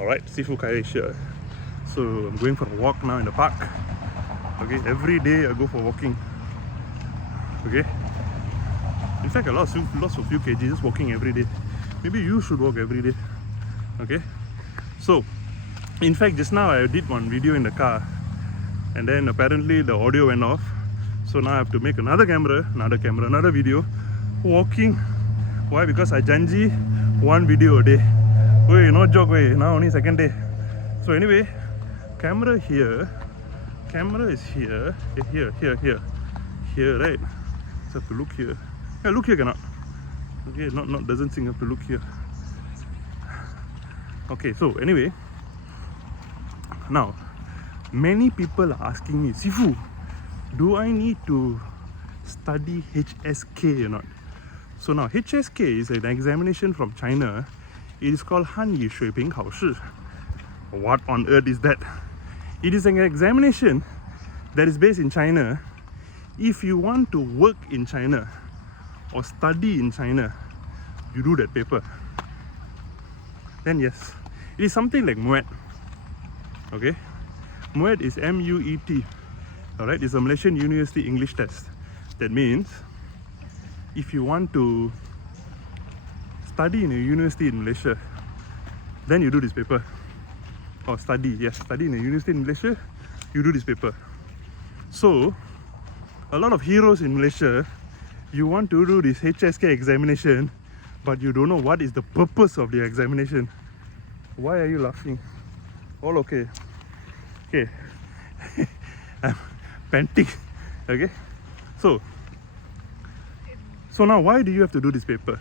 Alright, Sifu Kairesh here. So I'm going for a walk now in the park. Okay, every day I go for walking. Okay, in fact I lost a few kgs just walking every day. Maybe you should walk every day. Okay, so in fact just now I did one video in the car, and then apparently the audio went off. So now I have to make another video walking. Why? Because I janji one video a day. Wait, no joke, wait, now only second day. So anyway, camera is here, here, right? So have to look here. Yeah, look here cannot. Okay, not doesn't seem have to look here. Okay, so anyway, now many people are asking me, Sifu, do I need to study HSK or not? So now HSK is an examination from China. It is called 汉语水平考试. What on earth is that? It is an examination that is based in China. If you want to work in China or study in China, you do that paper. Then yes, it is something like MUET. Okay, MUET is MUET. Alright, it's a Malaysian University English test. That means if you want to study in a university in Malaysia, then you do this paper. Or study in a university in Malaysia, you do this paper. So a lot of heroes in Malaysia, you want to do this HSK examination, but you don't know what is the purpose of the examination. Why are you laughing? All okay. Okay. I'm panting. Okay. So now why do you have to do this paper?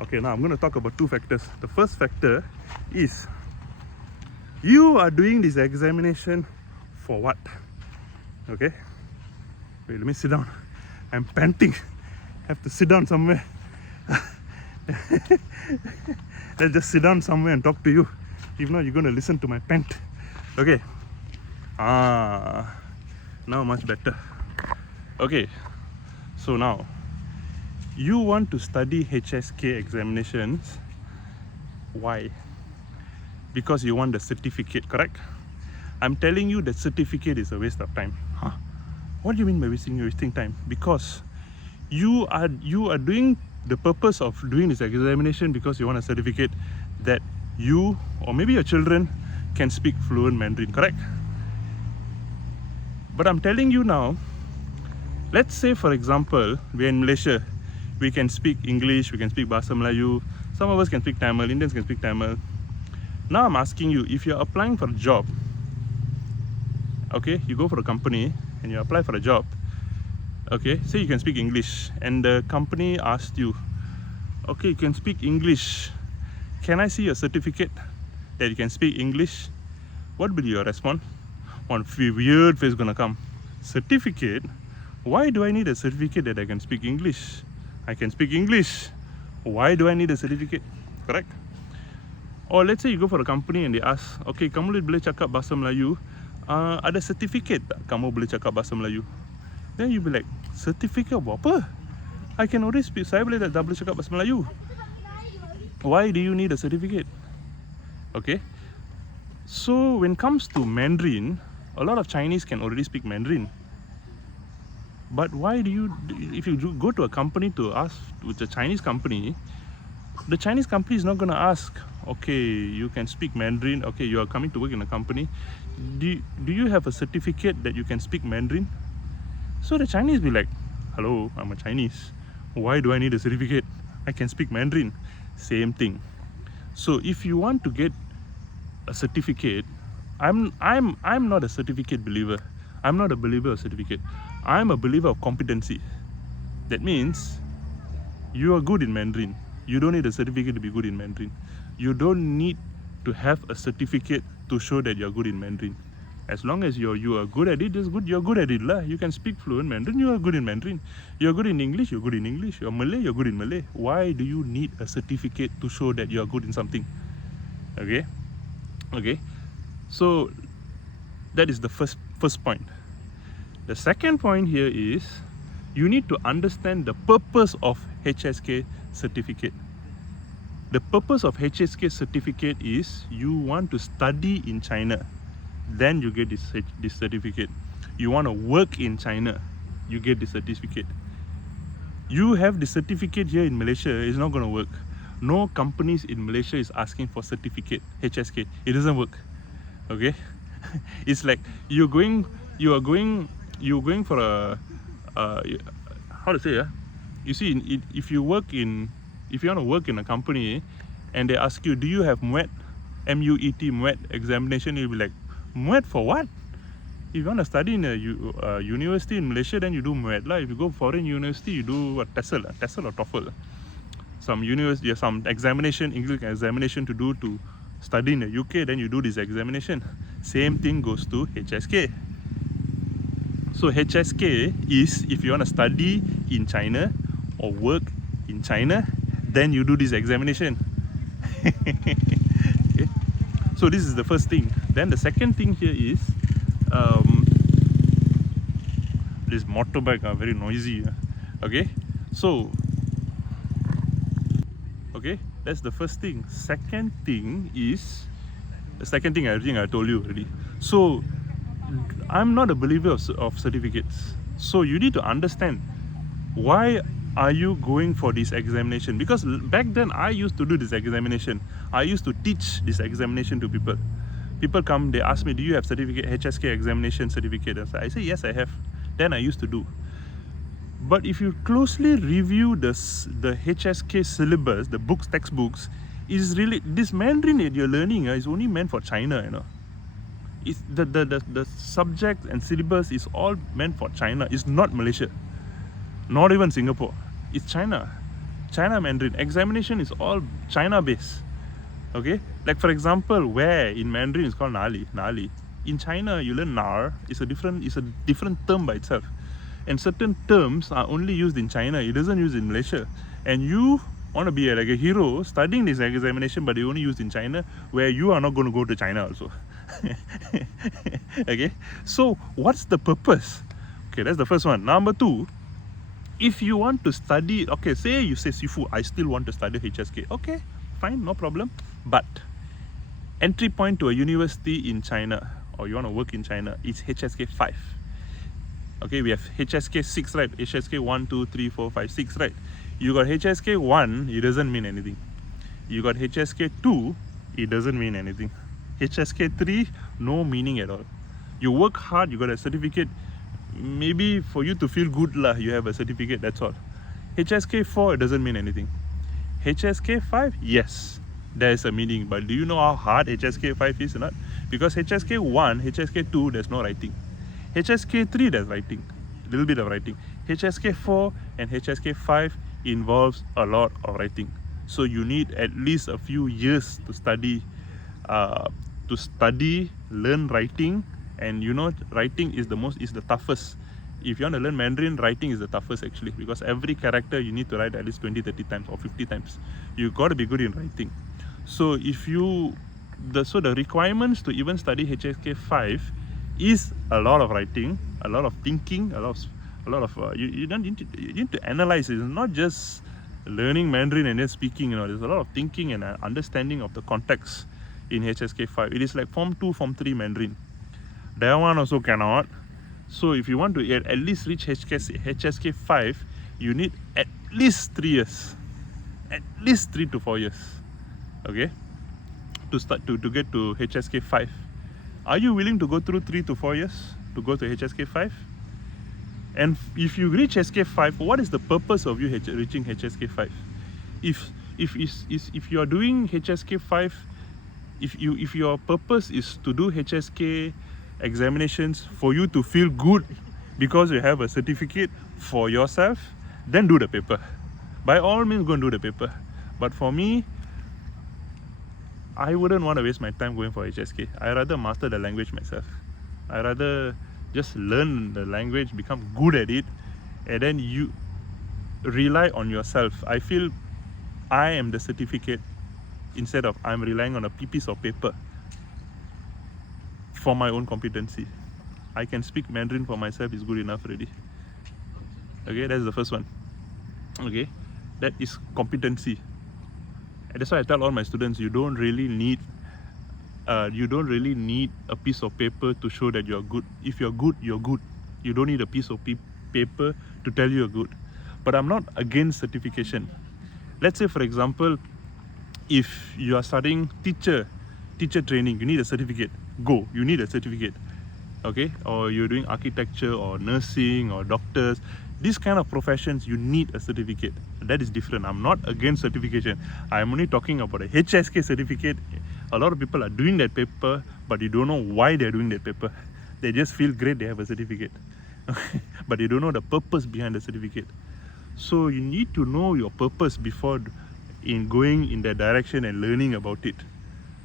Okay, now I'm going to talk about two factors. The first factor is you are doing this examination for what? Okay. Wait, let me sit down. I'm panting. Have to sit down somewhere. Let's just sit down somewhere and talk to you. If not, you're going to listen to my pant. Okay. Now much better. Okay. So now, you want to study HSK examinations. Why? Because you want the certificate, correct? I'm telling you that certificate is a waste of time. Huh? What do you mean by wasting time? Because you are doing the purpose of doing this examination because you want a certificate that you or maybe your children can speak fluent Mandarin, correct? But I'm telling you now, let's say for example, we're in Malaysia, we can speak English, we can speak Bahasa Melayu, some of us can speak Tamil, Indians can speak Tamil. Now I'm asking you, if you're applying for a job, okay, you go for a company and you apply for a job, okay, say you can speak English and the company asked you, okay, you can speak English, can I see your certificate that you can speak English? What will be your response? One weird face gonna come. Certificate? Why do I need a certificate that I can speak English? I can speak English. Why do I need a certificate? Correct? Or let's say you go for a company and they ask, okay, kamu boleh cakap bahasa Melayu, ada certificate tak kamu boleh cakap bahasa Melayu? Then you be like, certificate buat apa? I can already speak, saya boleh dah boleh cakap bahasa Melayu. Why do you need a certificate? Okay. So when it comes to Mandarin, a lot of Chinese can already speak Mandarin. But why do you, if you go to a company to ask, with a Chinese company, the Chinese company is not going to ask, okay, you can speak Mandarin, okay, you are coming to work in a company, do you have a certificate that you can speak Mandarin? So the Chinese be like, hello, I'm a Chinese, why do I need a certificate? I can speak Mandarin. Same thing. So if you want to get a certificate, I'm not a certificate believer. I'm not a believer of certificate. I'm a believer of competency. That means you are good in Mandarin. You don't need a certificate to be good in Mandarin. You don't need to have a certificate to show that you're good in Mandarin. As long as you are good at it, just good. You're good at it lah. You can speak fluent Mandarin. You are good in Mandarin. You're good in English. You're good in English. You're Malay. You're good in Malay. Why do you need a certificate to show that you are good in something? Okay. So that is the first point. The second point here is you need to understand the purpose of HSK certificate. The purpose of HSK certificate is you want to study in China, then you get this certificate. You want to work in China, you get the certificate. You have the certificate here in Malaysia, it's not going to work. No companies in Malaysia is asking for certificate, HSK. It doesn't work. Okay? It's like you're going for a how to say, you see, if you want to work in a company and they ask you, do you have MUET, M-U-E-T, MUET examination, you'll be like, MUET for what? If you want to study in a university in Malaysia, then you do MUET lah. If you go foreign university, you do what, TESOL or TOEFL. Some university, some examination, English examination to do to study in the UK, then you do this examination. Same thing goes to HSK. So HSK is if you want to study in China or work in China, then you do this examination. Okay. So this is the first thing. Then the second thing here is this motorbike are very noisy. Okay, so okay, that's the first thing. Second thing is everything I told you already. So I'm not a believer of certificates. So you need to understand, why are you going for this examination? Because back then I used to do this examination. I used to teach this examination to people. People come, they ask me, do you have certificate, HSK examination certificate? I say, yes, I have. Then I used to do. But if you closely review the HSK syllabus, the books, textbooks, is really, this Mandarin that you're learning is only meant for China, you know. It's the subject and syllabus is all meant for China. It's not Malaysia, not even Singapore. It's China. China Mandarin examination is all China based. Okay, like for example, where in Mandarin is called Nali. In China, you learn nar. It's a different term by itself, and certain terms are only used in China. It doesn't use in Malaysia. And you want to be like a hero studying this examination, but they only used in China, where you are not going to go to China also. Okay, so what's the purpose? Okay, that's the first one. Number two, if you want to study, okay, say you say Sifu, I still want to study HSK. Okay, fine, no problem. But entry point to a university in China, or you want to work in China, is HSK 5. Okay, we have HSK 6, right? HSK 1, 2, 3, 4, 5, 6, right? You got HSK 1, it doesn't mean anything. You got HSK 2, it doesn't mean anything. HSK 3, no meaning at all. You work hard, you got a certificate. Maybe for you to feel good lah, you have a certificate, that's all. HSK 4, it doesn't mean anything. HSK 5, yes, there is a meaning. But do you know how hard HSK 5 is or not? Because HSK 1, HSK 2, there's no writing. HSK 3, there's writing, a little bit of writing. HSK 4 and HSK 5 involves a lot of writing. So you need at least a few years to study, learn writing. And you know, writing is the toughest. If you want to learn Mandarin, writing is the toughest actually, because every character you need to write at least 20-30 times or 50 times. You got to be good in writing. So if you, so the requirements to even study HSK 5 is a lot of writing, a lot of thinking, a lot of you need to analyze it. It's not just learning Mandarin and then speaking. You know, there's a lot of thinking and understanding of the context in HSK 5. It is like Form 2, Form 3 Mandarin. That one also cannot. So if you want to at least reach HSK 5, you need at least 3 years, at least 3 to 4 years, okay, to start to get to HSK 5. Are you willing to go through 3 to 4 years to go to HSK 5? And if you reach HSK 5, what is the purpose of you reaching HSK 5? If you are doing HSK 5, if your purpose is to do HSK examinations for you to feel good because you have a certificate for yourself, then do the paper. By all means, go and do the paper. But for me, I wouldn't want to waste my time going for HSK. I rather master the language myself. I rather just learn the language, become good at it, and then you rely on yourself. I feel I am the certificate instead of I'm relying on a piece of paper for my own competency. I can speak Mandarin for myself is good enough already. Okay, that's the first one. Okay, that is competency. And that's why I tell all my students, you don't really need a piece of paper to show that you're good. If you're good, you're good. You don't need a piece of paper to tell you're good. But I'm not against certification. Let's say, for example, if you are studying teacher training, you need a certificate. Go, you need a certificate. Okay, or you're doing architecture or nursing or doctors, these kind of professions, you need a certificate. That is different. I'm not against certification. I'm only talking about a HSK certificate. A lot of people are doing that paper, but you don't know why they're doing that paper. They just feel great they have a certificate. But you don't know the purpose behind the certificate. So you need to know your purpose before in going in that direction and learning about it.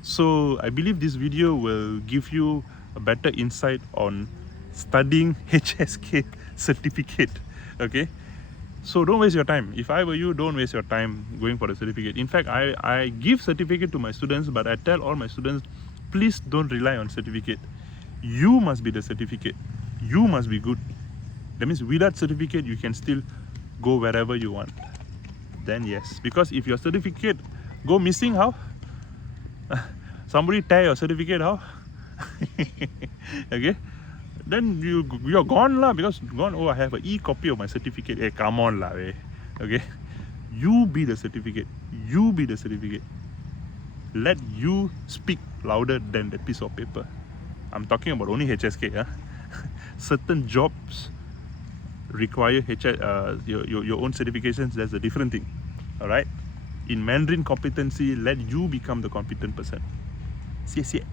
So I believe this video will give you a better insight on studying HSK certificate. Okay, so don't waste your time. If I were you, don't waste your time going for the certificate. In fact, I give certificate to my students, but I tell all my students, please don't rely on certificate. You must be the certificate. You must be good. That means without certificate, you can still go wherever you want. Then yes, because if your certificate go missing, how? Somebody tear your certificate, how? Okay, then you're gone lah, because gone. Oh, I have an e-copy of my certificate. Hey, come on lah, eh. Okay, you be the certificate. You be the certificate. Let you speak louder than that piece of paper. I'm talking about only HSK. Certain jobs require your own certifications. That's a different thing. All right. In Mandarin competency, let you become the competent person. 谢谢。